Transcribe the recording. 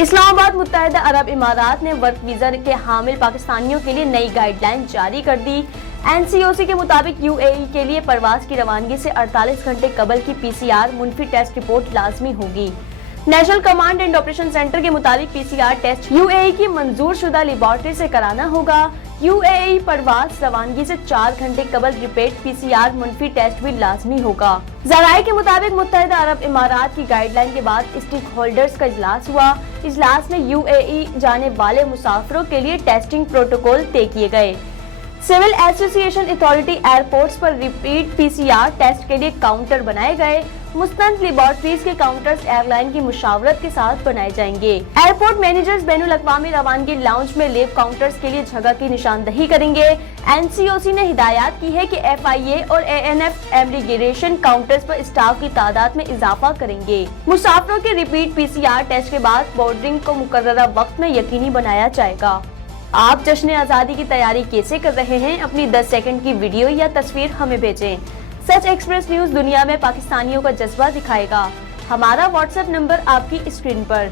اسلام آباد متحدہ عرب امارات نے ورک ویزا کے حامل پاکستانیوں کے لیے نئی گائیڈ لائن جاری کر دی۔ NCOC کے مطابق UAE کے لیے پرواز کی روانگی سے 48 گھنٹے قبل کی PCR منفی ٹیسٹ رپورٹ لازمی ہوگی۔ National command and operation centre کے مطابق PCR ٹیسٹ UAE کی منظور شدہ لیبارٹری سے کرانا ہوگا۔ UAE پرواز روانگی سے 4 گھنٹے قبل ریپیٹ PCR منفی ٹیسٹ بھی لازمی ہوگا۔ ذرائع کے مطابق متحدہ عرب امارات کی گائیڈ لائن کے بعد اسٹیک ہولڈرز کا اجلاس ہوا۔ اجلاس میں UAE جانے والے مسافروں کے لیے ٹیسٹنگ پروٹوکول طے کیے گئے۔ سول ایسوسی ایشن اتھارٹی ایئرپورٹس پر ریپیٹ PCR ٹیسٹ کے لیے کاؤنٹر بنائے گئے۔ مستند لیبارٹریز کے کاؤنٹرز ایئر لائن کی مشاورت کے ساتھ بنائے جائیں گے۔ ایئرپورٹ مینیجرز بین الاقوامی روانگی لاؤنج میں لیب کاؤنٹرز کے لیے جگہ کی نشاندہی کریں گے۔ NCOC نے ہدایات کی ہے کہ FIA اور ANF immigration counters per staff کی تعداد میں اضافہ کریں گے۔ مسافروں کے ریپیٹ PCR ٹیسٹ کے بعد بورڈنگ کو مقررہ وقت میں یقینی بنایا جائے گا۔ آپ جشن آزادی کی تیاری کیسے کر رہے ہیں؟ اپنی 10 سیکنڈ کی ویڈیو یا تصویر ہمیں بھیجیں۔ سچ ایکسپریس نیوز دنیا میں پاکستانیوں کا جذبہ دکھائے گا۔ ہمارا WhatsApp نمبر آپ کی اسکرین پر۔